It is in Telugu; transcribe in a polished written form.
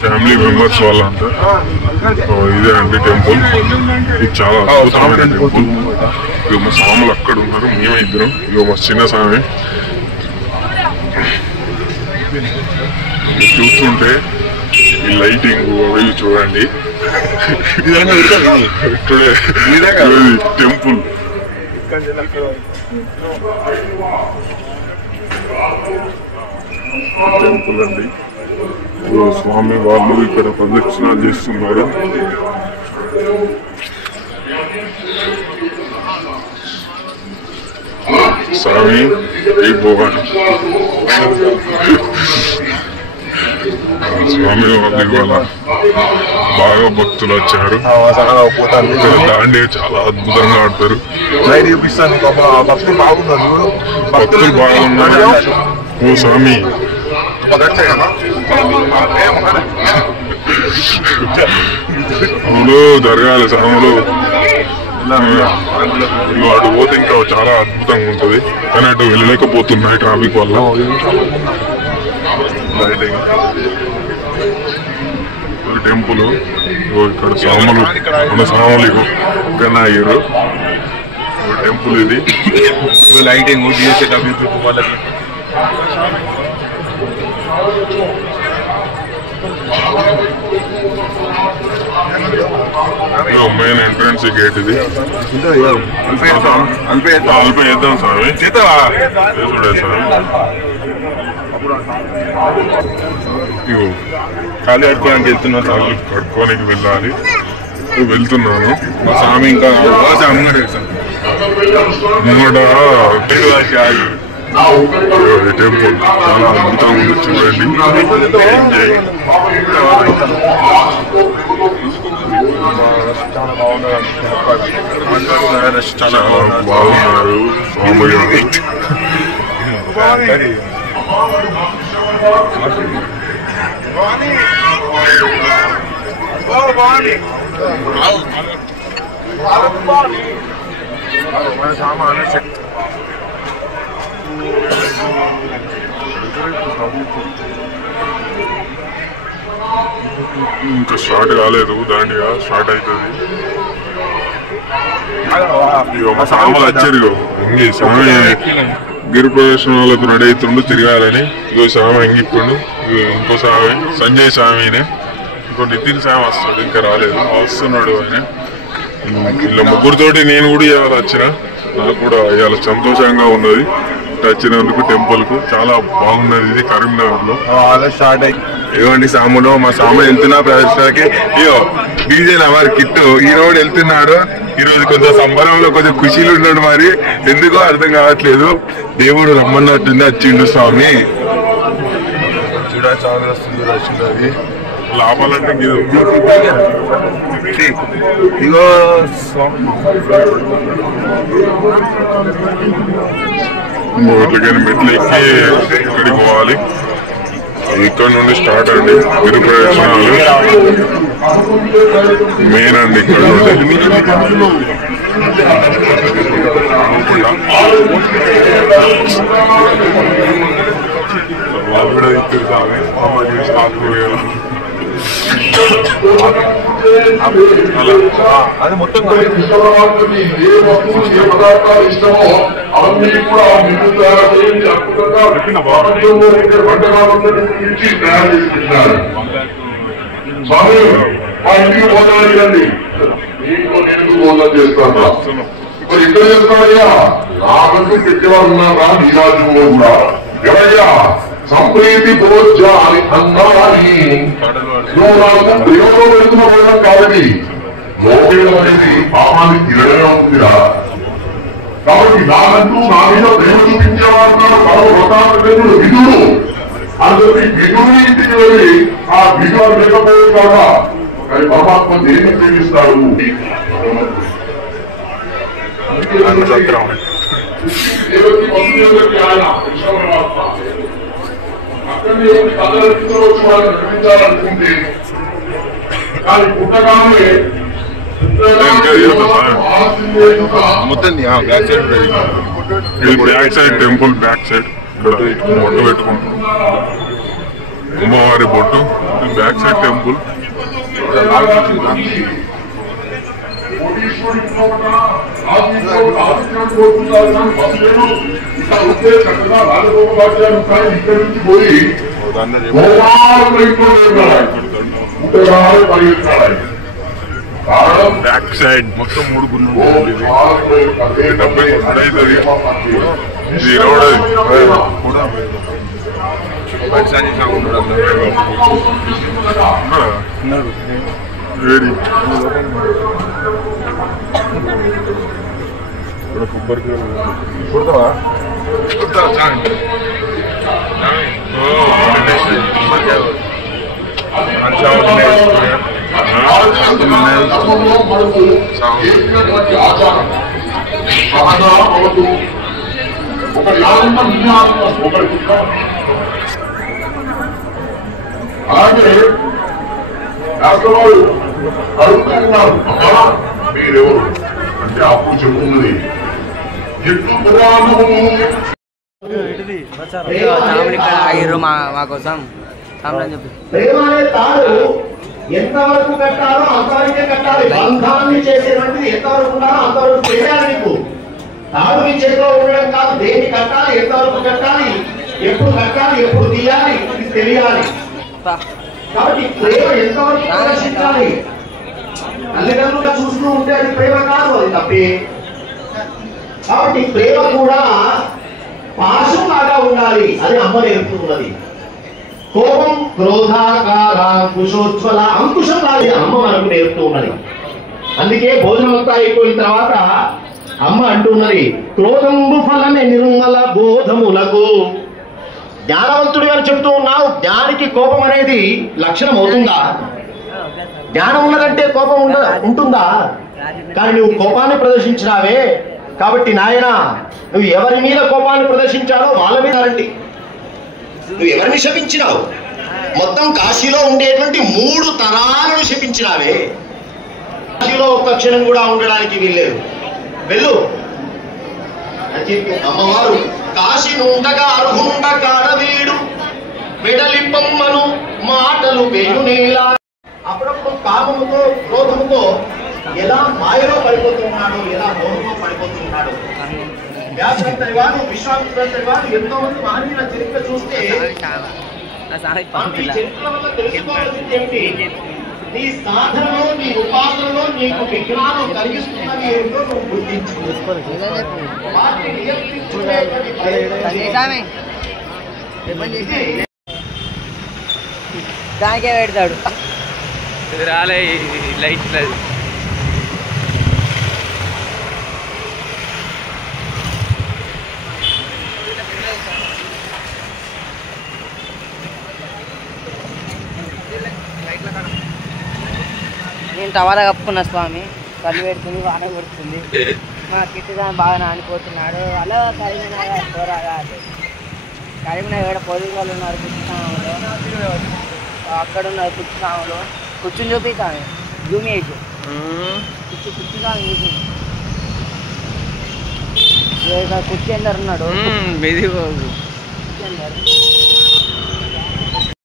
ఫ్యామిలీ మెంబర్స్ వాళ్ళంతా ఇదే అండి టెంపుల్. ఇది చాలా అద్భుతమైన టెంపుల్. ఇక మా స్వాములు అక్కడ ఉన్నారు, మేమే ఇద్దరం. ఇక మా చిన్న స్వామి చూస్తుంటే ఈ లైటింగ్ అవి చూడండి. టెంపుల్ టెంపుల్ అండి. స్వామి వాళ్ళు ఇక్కడ ప్రదక్షిణాలు చేస్తున్నారు. స్వామి జై భవాని. స్వామి వాళ్ళు ఇవాళ బాగా భక్తులు వచ్చారు. దాండే చాలా అద్భుతంగా ఆడతారు. భక్తులు బాగున్నారు. ఓ స్వామి అవును జరగాలి స్వాములు. అటు పోతే ఇంకా చాలా అద్భుతంగా ఉంటది, కానీ అటు వెళ్ళలేకపోతున్నాయి ట్రాఫిక్ వల్ల. టెంపుల్ ఇక్కడ స్వాములు మన స్వాములు ఇక్కడ ఆగారు. టెంపుల్ ఇది లైటింగ్ మెయిన్ ఎంట్రన్స్ గేట్ ఇది. అల్పే చేద్దాం స్వామి, చూడే స్వామి. ఖాళీ కట్టుకోవడానికి వెళ్తున్నా, చాలు కట్టుకోవడానికి వెళ్ళాలి. వెళ్తున్నాను. మా స్వామి ఇంకా ముంగట టెంపుల్ చాలా అద్భుతంగా ఉంది చూడండి. చాలా బాగున్నారు స్వామి గారు. ఇంకా స్టార్ట్ కాలేదు, దాండిగా స్టార్ట్ అవుతుంది. మా స్వాములు వచ్చారు. స్వామి గిరి ప్రదర్శనాలకు రెడీ అవుతుండు తిరగాలని. ఇగో స్వామి అంగిప్పుడు. ఇంకో స్వామి సంజయ్ స్వామినే, ఇంకో నితిన్ స్వామి వస్తాడు, ఇంకా రాలేదు, వస్తున్నాడు ఆయన. ఇలా ముగ్గురితోటి నేను కూడా ఇవాళ వచ్చిన. నాకు కూడా ఇవాళ సంతోషంగా ఉన్నది వచ్చినందుకు. టెంపుల్ కు చాలా బాగున్నది. ఇది కరీంనగర్ లో స్టార్ట్ అయ్యి. ఇవ్వండి సాములు, మా సాములు వెళ్తున్నా ప్రదర్శనకి. ఇయో డీజే మరి కిట్టు ఈ రోజు వెళ్తున్నాడు. ఈ రోజు కొంచెం సంబరంలో కొంచెం ఖుషీలు ఉన్నాడు. మరి ఎందుకో అర్థం కావట్లేదు. దేవుడు రమ్మన్నట్టుంది, వచ్చిండు స్వామి. చూడ చాలా వస్తుంది వచ్చింది. లాభాలంటే ఇగో మెట్లు ఎక్కి ఇక్కడికి పోవాలి. ఇక్కడ నుండి స్టార్ట్ అండి గిరి ప్రదక్షిణాలు. మెయిన్ అండి ఇక్కడ నుండి. అది మొత్తం పదార్థాలు ఇష్టమో అవన్నీ కూడా తయారు చేసుకుంటున్నారు. స్వామి మా ఇంటికి భోజనం చేయండి, ఇంకో నేను భోజనం చేస్తాను. ఇప్పుడు ఇక్కడ చేస్తానయ్యా, నాకంటూ పెట్టేవారు ఉన్నారా? నీరాజు కూడా ఎవరయ్యా సంప్రీతి భోజాలి అన్నాని. నువ్వు నాకు ప్రియంలో వెళ్తున్న భోజనం కాబట్టి లోకేళం అనేది పాపాన్ని తిరగనే ఉంటుందిరా. కాబట్టి నాకంటూ నా మీద ప్రేమ చూపించేవారు వ్రతాలు విధుడు. అందుకని విధుని ఇంటికి వెళ్ళి ఆ విధులు లేకపోవడం కాక కానీ పరమాత్మ దేన్ని ప్రేమిస్తాడు. అక్కడనే కథలు వచ్చి వాళ్ళని నిర్మించాలనుకుంటే కానీ పుట్టగానే మొత్తం back side temple back side ఇక్కడ మొట్ట పెట్టుకుంటాం. అమ్మవారి బొట్టు back side temple. Back side మొత్తం 3 గుళ్ళు. 70 అవుతుంది ఇది రోడ్. వేడి కొబ్బరికాయలు కొడతావా? అలాగే రాష్ట్రవాళ్ళు అడుగుతున్నారు మీరెవరు అంటే అప్పుడు చెప్తున్నది ఎట్లు పురాణము మా కోసం ప్రేమ అనే తాడు ఎంతవరకు కట్టాలో అంతవరకే కట్టాలి. బంధాన్ని చేసేటువంటిది ఎంతవరకు ఉండాలో అంతవరకు తెలియాలి. నీకు తాడు నీ చేతిలో ఉండడం కాదు, దేన్ని కట్టాలి, ఎంతవరకు కట్టాలి, ఎప్పుడు కట్టాలి, ఎప్పుడు తీయాలి, ఇది తెలియాలి. కాబట్టి ప్రేమ ఎంతవరకు ప్రదర్శించాలి. తల్లిదండ్రులుగా చూస్తూ ఉంటే అది ప్రేమ కాదు, అది తప్పే. కాబట్టి ప్రేమ కూడా పాశం లాగా ఉండాలి అని అమ్మ నేర్పుతున్నది. కోపం క్రోధాకార కుశోజ్వల అంకుశం లాగా అమ్మ మనకు నేర్పుతూ ఉన్నది. అందుకే భోజనం అంతా అయిపోయిన తర్వాత అమ్మ అంటున్నది, క్రోధంబు ఫలమే నిర్మల బోధములకు. జ్ఞానవంతుడిగా చెప్తూ ఉన్నావు, జ్ఞానికి కోపం అనేది లక్షణం అవుతుందా? జ్ఞానం ఉన్నదంటే కోపం ఉంటుందా? కానీ నువ్వు కోపాన్ని ప్రదర్శించినావే. కాబట్టి నాయన, నువ్వు ఎవరి మీద కోపాన్ని ప్రదర్శించాలో వాళ్ళ మీద రండి. నువ్వు ఎవరిని శపించినావు? మొత్తం కాశీలో ఉండేటువంటి 3 తరాలను శపించినావే. కాశీలో ఒక్క క్షణం కూడా ఉండడానికి వీల్లేదు. వెళ్ళు అని చెప్పి అమ్మవారు కాశీ నుండగా అర్హుండ కాడవీడు వెడలిప్పమ్మను మాటలు వేయునేలా. అప్పుడప్పుడు కామముతో క్రోధముతో ఎలా మాయలో పడిపోతున్నాడు, ఎలా మోహంలో పడిపోతున్నాడు. వ్యాసంతరి వారు, విశ్వామిత్రులంతరి వారు ఎంతో మంది మహనీయుల చరిత్ర చూస్తే చరిత్ర వల్ల తెలుసుకోవాల్సింది ఏమిటి? నీ సాధనలో, నీ ఉపాసనలో నీకు విఘ్నాలు కలిగిస్తున్నవి ఏంటో నువ్వు గుర్తించు. వాటిని నియంత్రించుకునేటువంటి దానికే పెడతాడు రాలే లైట్. నేను టవాలా కప్పుకున్నా స్వామి, కళ్ళు పెడుతుంది, వాన కొడుతుంది. మా కిట్టుదాన్ని బాగా నానిపోతున్నాడు. అలా కరీంనగర్ పోరాగా కరీంనగర్ పోలీసు వాళ్ళు ఉన్నారు కుర్చుస్వామిలో, అక్కడ ఉన్నారు కుర్చుస్వామిలో. కూర్చుని చూపిస్తాను జూమ్ ఏజ్ కుర్చుస్వామి కుర్చీ అందరు ఉన్నాడు.